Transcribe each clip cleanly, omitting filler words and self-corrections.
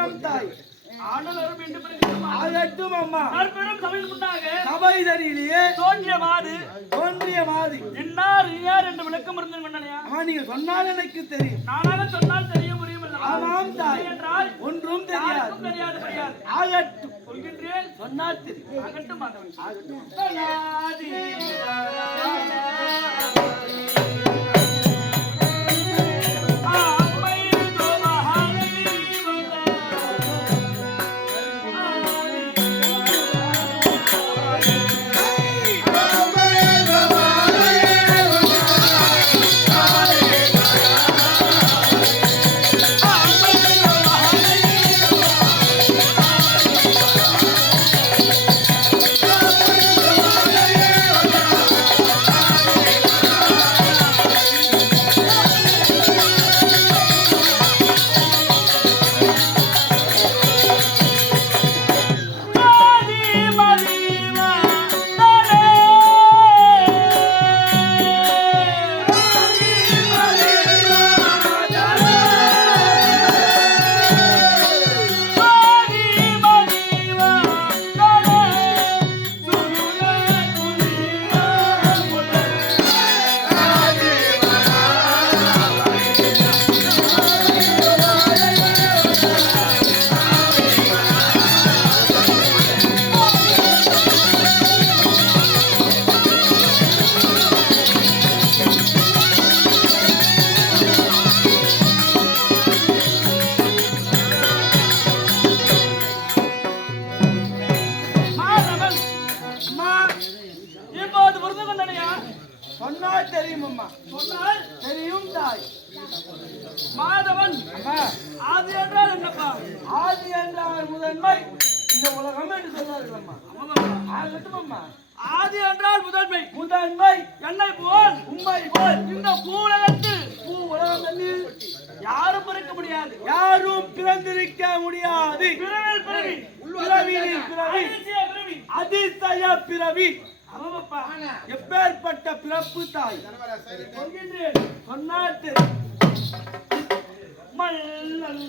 வணக்கம் தாய். ஆண்டவரும் என்று ஆகட்டும் அம்மா. பெரும் சபையில் முன்னாக சபைதனிலேயே தோன்றிய மாது இன்னார் என்று விளக்கம் இருந்து கொண்டனையா? நீங்க சொன்னால் எனக்கு தெரியும். நானாக சொன்னால் தெரிய முடியும். ஆமாம் தாய். என்றால் ஒன்றும் தெரியாது. தெரியாது. ஆகட்டும் சொல்கின்றேன். சொன்னால் தெரியும். ஆகட்டும் ஆகட்டும். சொன்னால் தெரியும் அம்மா. சொன்னால் தெரியும் தாய். மாதவன் ஆதி என்றால் என்னப்பா? ஆதி என்றால் முதன்மை இந்த உலகம் என்று சொன்னார்கள் அம்மா. ஆகட்டும் அம்மா. ஆதி என்றால் முதன்மை என்னை போல் உண்மை போல் இந்த பூவுலகத்தில் உலகத்தில் யாரும் பிறக்க முடியாது. யாரும் பிறந்திருக்க முடியாது. அதிசய பிறவி. எப்பேற்பட்ட பிறப்பு தாய். சொன்னாட்டு மல்லல்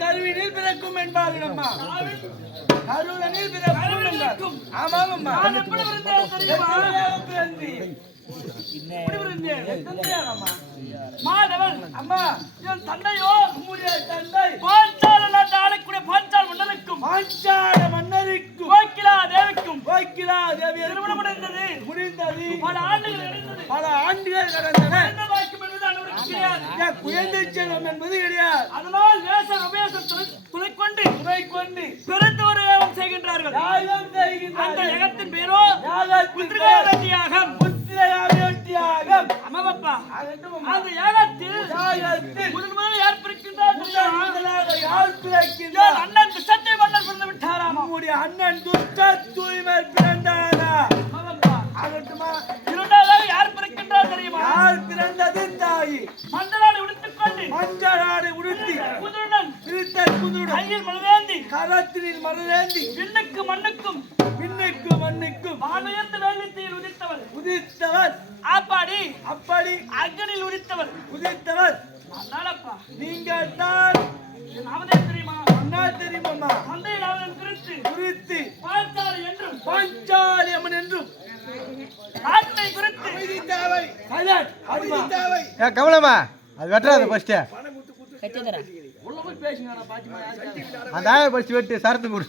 கருவினில் பிறக்கும் என்பார்கள் அம்மா. கருவினில் பிறக்கும். ஆமாம் அம்மா. நான் எப்படி பிறந்தேன் தெரியுமா? மாதவன் அம்மா, என் தந்தையோ உம்முடைய தந்தை பாஞ்சால நாட்டு ஆளக்கூடிய பாஞ்சால மன்னருக்கும் கோக்கிலா தேவிக்கும் திருமணம் முடிந்தது. பல ஆண்டுகள் கடந்தன. குழந்தை செல்வம் என்பது கிடையாது. அதனால் வேச ரமேச துணை கொண்டு யாகத்தின் பேரோ உத்திரகாரத்தியாகம். ஆமாப்பா, அந்த யாகத்தில் முதல் யார் பிறக்கின்றார் தெரியுமா? அண்ணன் துஷ்டத்தை மன்னர் பிறந்து விட்டாராம். அண்ணன் துஷ்ட தூய்மை பிறந்தாரா? இரண்டாவதாக யார் பிறக்கின்றார் தெரியுமா? யார் பிறந்தது? தாயி மஞ்சளாடை உடுத்திக் கொண்டு மஞ்சளாடை உடுத்தி குதிருடன் கையில் மலரேந்தி கரத்தினில் மரலேந்தி விண்ணுக்கு மண்ணுக்கும் மண்ணுக்கும் வானுயர்ந்த வேள்வித்தீயில் உதித்தவர் அப்படி அக்னியில் உதித்தவர். அதனாலப்பா நீங்கள் தான் நாமதே தெரியுமா? அண்ணா தெரியுமா? தந்தை நாமதன் குறித்து பாஞ்சாலி என்றும் பாஞ்சாலி அம்மன் என்றும் நாட்டை குறித்து கமலம்மா அது வெட்டுறாது ஃபர்ஸ்ட் உள்ள போய் பேசுங்க. பாத்திமா அந்த ஆய ஃபர்ஸ்ட் வெட்டு சரத்து கொடு.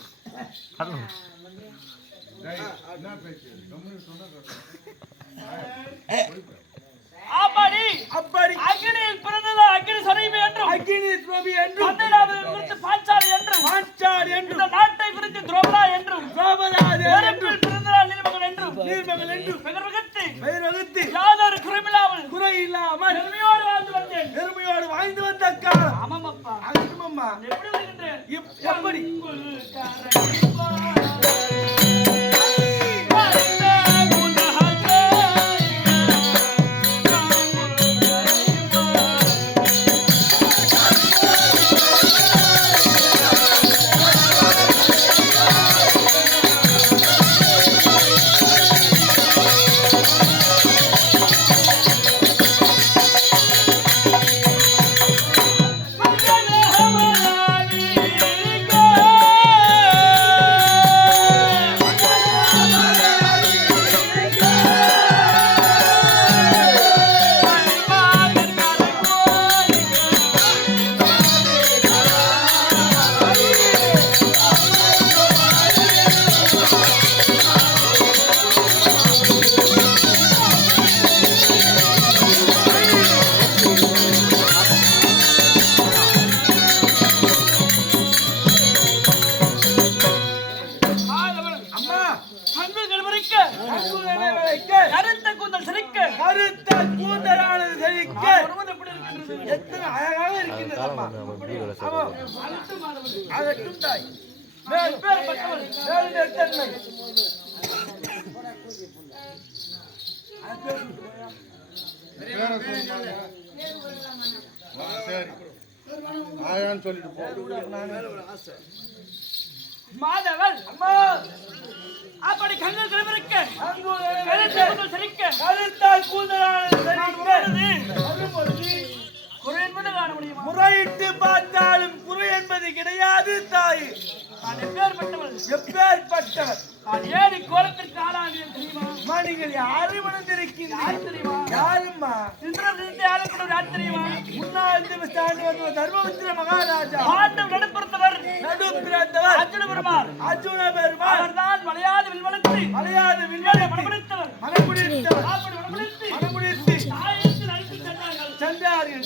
அப்படி அக்னியில் பிறந்ததா அக்னி சரைவி என்றும் தந்தை நாமதன் குறித்து பாஞ்சாலி என்றும் இந்த நாட்டை குறித்து துரோபதா என்றும் நெருப்பில் பிறந்ததா நீர்மகன் என்றும் பெயர் வகுத்து யாதொரு குறையில்லாமல் பெருமையோடு வாழ்ந்து வந்த காலம். ஆமாமப்பா, அம்மா எப்படி வருகின்றேன்? எப்படி எத்தனை அழகாக இருக்கின்றதம்மா. அதட்டும் தாய் மாதவள் அப்படி கண்கள் கிளம்பிருக்க கருத்தால் கூந்தலானது குறை என்பது காண முடியுமா? முறையிட்டு பார்த்தாலும் குறை என்பது கிடையாது தாய். நான் எப்பேற்பட்டவள்? நான் ஏடி கோலத்திற்கு ஆளாகிறேன் தெரியுமா? நீங்கள் யாரை மணந்திருக்கீங்க தெரியுமா? யாரும்மா? இந்திரத்தை ஆளக்கூடிய யார் தெரியுமா? முன்னாள் திவஸ்தாண்டு வந்த தர்மபுத்திர மகாராஜா பாண்டம் நடுப்புறத்தவர் அர்ஜுன பெருமாள் அவர்தான் மலையாத வில்வனத்தை மனமுடித்தவர் தாயத்தில் அழைத்து சென்றார்கள்.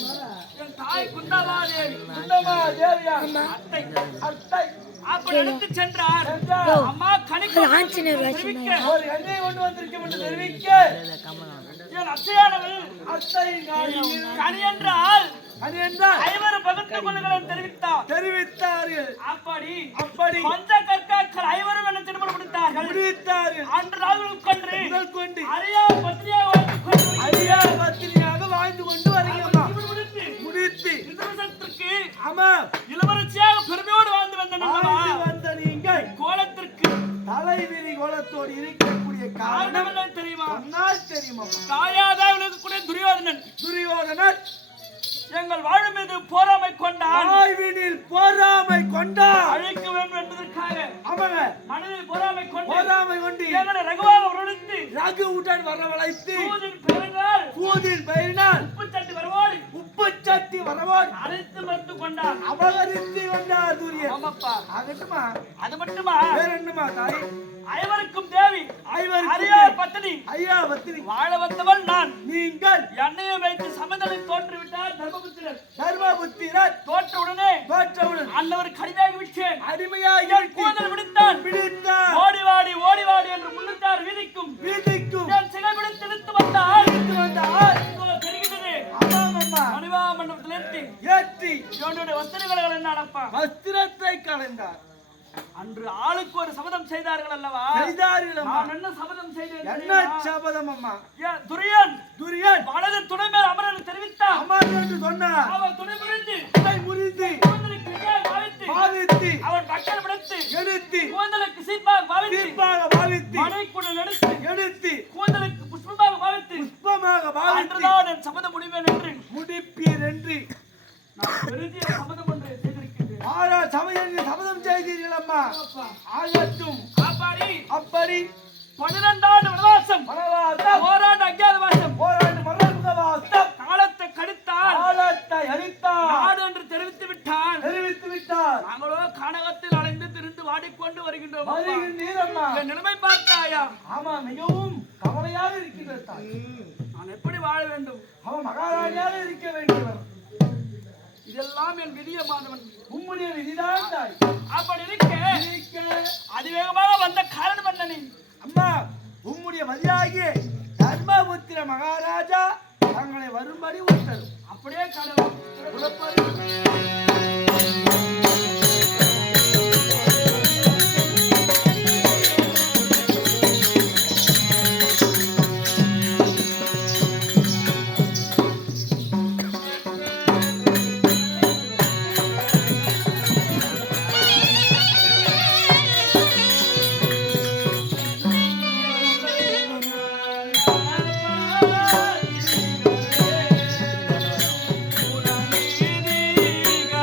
என் தாய் குந்தமாதேவி அத்தை அப்படி எடுத்து சென்றார். அம்மா கணிக்கு ஒரு எண்ணெய் கொண்டு வந்திருக்கும் என்று தெரிவிக்க என் அத்தையானவள் கனி என்றால் ஐவரும் பகுத்து கொள்ளுங்கள் தெரிவித்தார்கள். அப்படி பஞ்ச கற்காக்கள் ஐவரும் என திருமணம் முடித்தார்கள். அன்று நாள் கொண்டு அரியா பத்திரியாக வாழ்ந்து கொண்டு வருகிறோம். முடித்து இளவரசியாக பெருமையோடு வாழ்ந்து வந்த நீங்கள் கோலத்திற்கு தலைவிரி கோலத்தோடு இருக்கக்கூடிய காரணம் தெரியுமா? தெரியுமா? தாயாதான் விளக்கக்கூடிய துரியோதனன் எங்கள் வாழும் மீது போராமை கொண்டார் அழைக்க வேண்டும் என்பதற்காக அவங்க மனதில் போராமை கொண்டு எங்களை ரகுவாக உருளித்து ரகுவுடன் வரவழைத்து பூதின் பெயரினால் உப்பு சட்டி வரவோடு அழைத்து வந்து கொண்டார். அபகரித்து கொண்டார் துரியன். ஆமாப்பா, ஆகட்டுமா? அது மட்டுமா? வேற என்னமா தாய்? ஐவருக்கும் தேவி ஐயா பத்தினி வாழ வந்தவள் நான். நீங்கள் எண்ணெயை வைத்து சமதலை தோற்றுவிட்டார் தர்மபுத்திரர். தோற்றவுடனே அன்னவர் கடிமையாகி விட்டேன். அடிமையாக கூந்தல் பிடித்தான். ஓடி வாடி என்று முன்னிட்டு விஷத்தை கலைந்தார். அன்று ஆளுக்கு ஒரு சபதம் செய்தார்கள் அல்லவா? செய்தார்கள் அம்மா. நான் என்ன சபதம் செய்தேன் என்ன தெரியுமா? சபதம் அம்மா? துரியன் துரியன் வலது துணை மேல் அமர தெரிவித்தார். அமர் என்று சொன்னார். அவன் துணை முறிந்து முறிந்து கூந்தலுக்கு விஜயம் பாவித்து அவன் பக்கம் எடுத்து எடுத்து கூந்தலுக்கு சீப்பாக பாவித்து மனைக்குடல் எடுத்து கூந்தலுக்கு புஷ்பமாக புஷ்பமாக பாவித்து அன்றுதான் என் சபதம் முடிவேன் என்று முடிப்பீர் என்று நான் பெரிய சபதம் ஒன்று செய்திருக்கின்றேன். சபதம் செய்தீர்கள் அம்மா. ஆகட்டும். அப்படி 12 ஆண்டு வனவாசம், ஓராண்டு அஞ்ஞாதவாசம், ஓராண்டு மரணவாசம் காலத்தை கடித்தால் காலத்தை அழித்தார் நாடு என்று தெரிவித்து விட்டார். நாங்களோ கானகத்தில் அலைந்து திரிந்து வாடிக்கொண்டு வருகின்றோம். வருகின்றீரம்மா. என் நிலைமை பார்த்தாயா? ஆமா, மிகவும் கவலையாக இருக்கின்றது தாய். நான் எப்படி வாழ வேண்டும்? அவன் மகாராஜாக இருக்க வேண்டியவர். இதெல்லாம் என் விதிய மாதவன். உம்முடைய விதிதான் தாய். அப்படி இருக்க அதிவேகமாக வந்த காரணம் என்ன? நீ அம்மா, உம்முடைய மதியாகிய தர்மபுத்திர மகாராஜா தங்களை வரும்படி உத்தரவு. அப்படியே கடவுள் நீதிக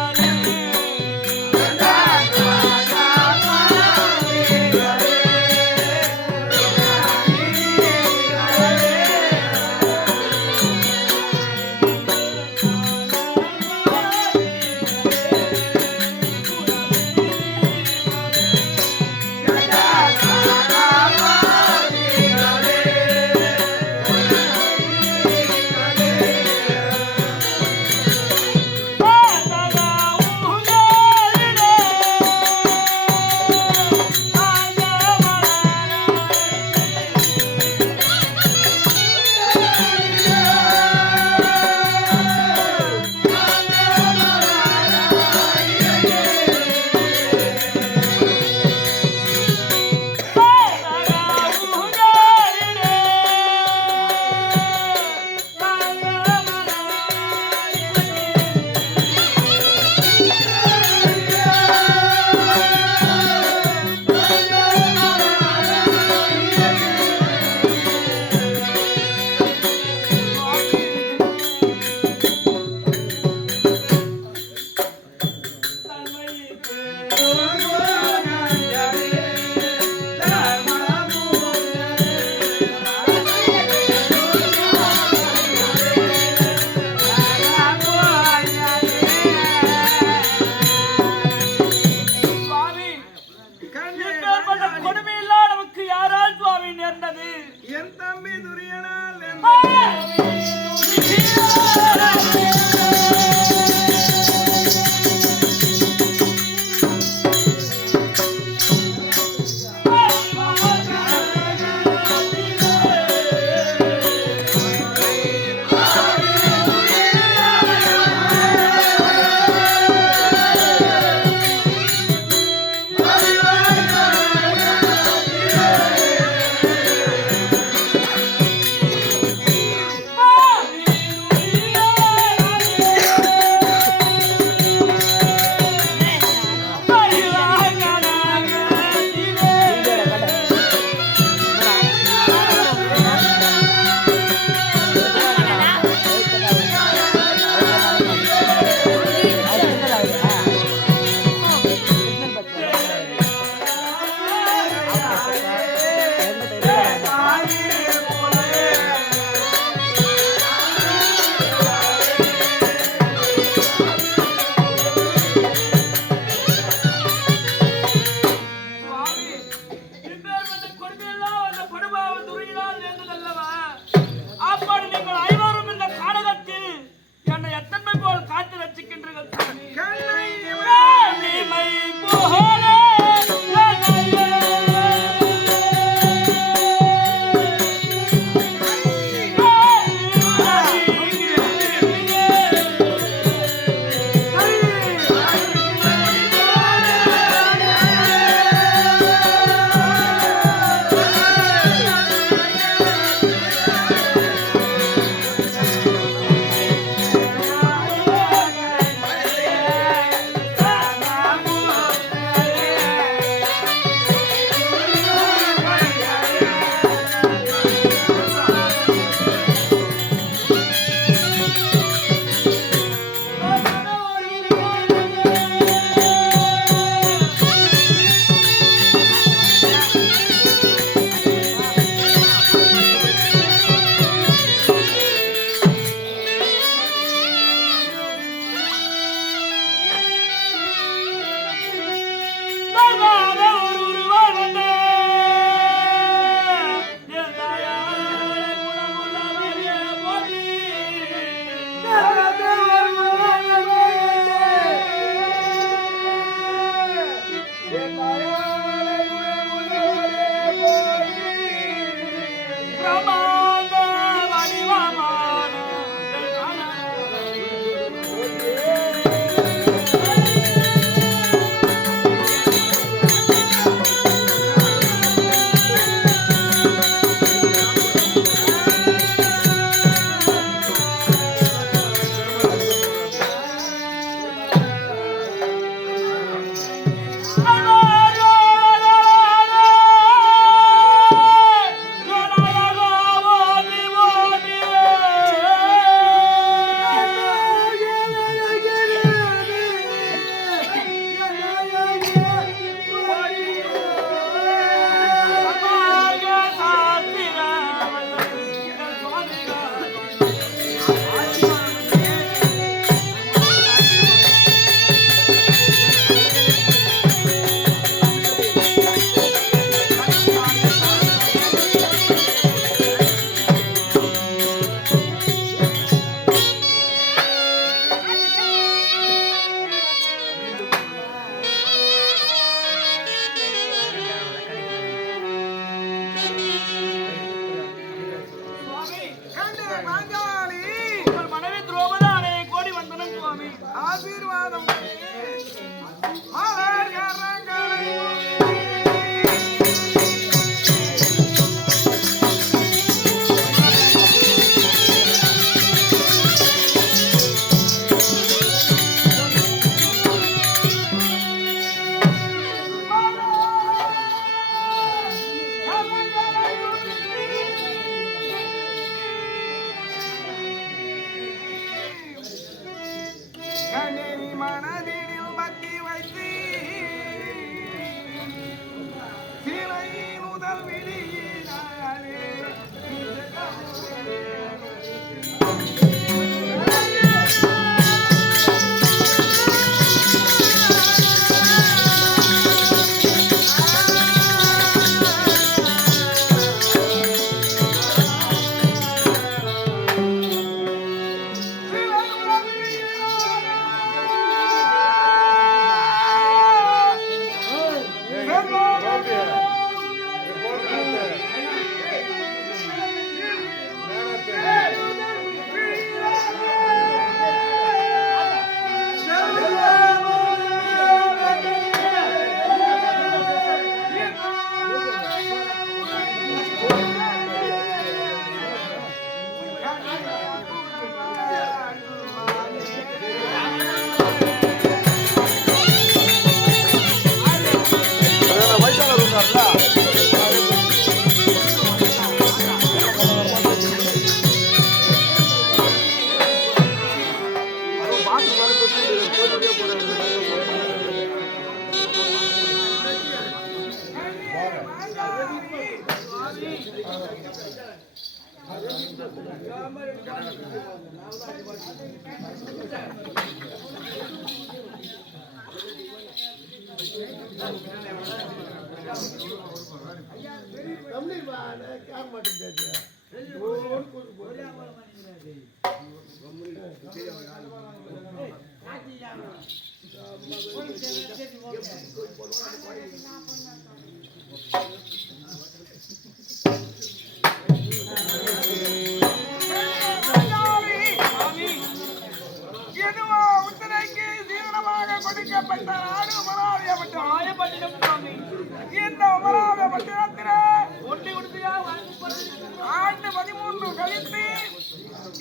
ஆண்டு 13 கழித்து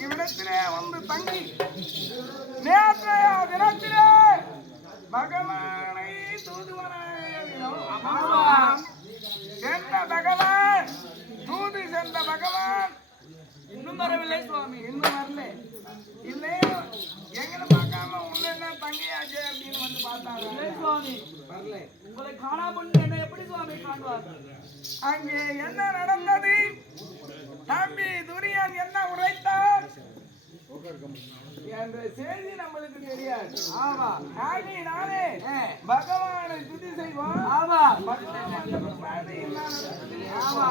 இவ்விடத்திலே வந்து தங்கி நேற்றைய தினத்திலே பகவானை சென்ற பகவான் தூது சென்ற பகவான் இன்னும் வரவில்லை சுவாமி. இன்னும் வரல இல்லையோ எங்களை பார்க்காம உள்ள என்ன தங்கையாச்சு அப்படின்னு வந்து பார்த்தாங்க சுவாமி. வரல உங்களை காணாமல் என்ன எப்படி சுவாமி காண்பார்? அங்கே என்ன நடந்தது? தம்பி துரியன் என்ன உரைத்தார் என்ற செய்தி நம்மளுக்கு தெரியாது. ஆமா நானே பகவானை துதி செய்வோம். ஆமா பகவான் ஆமா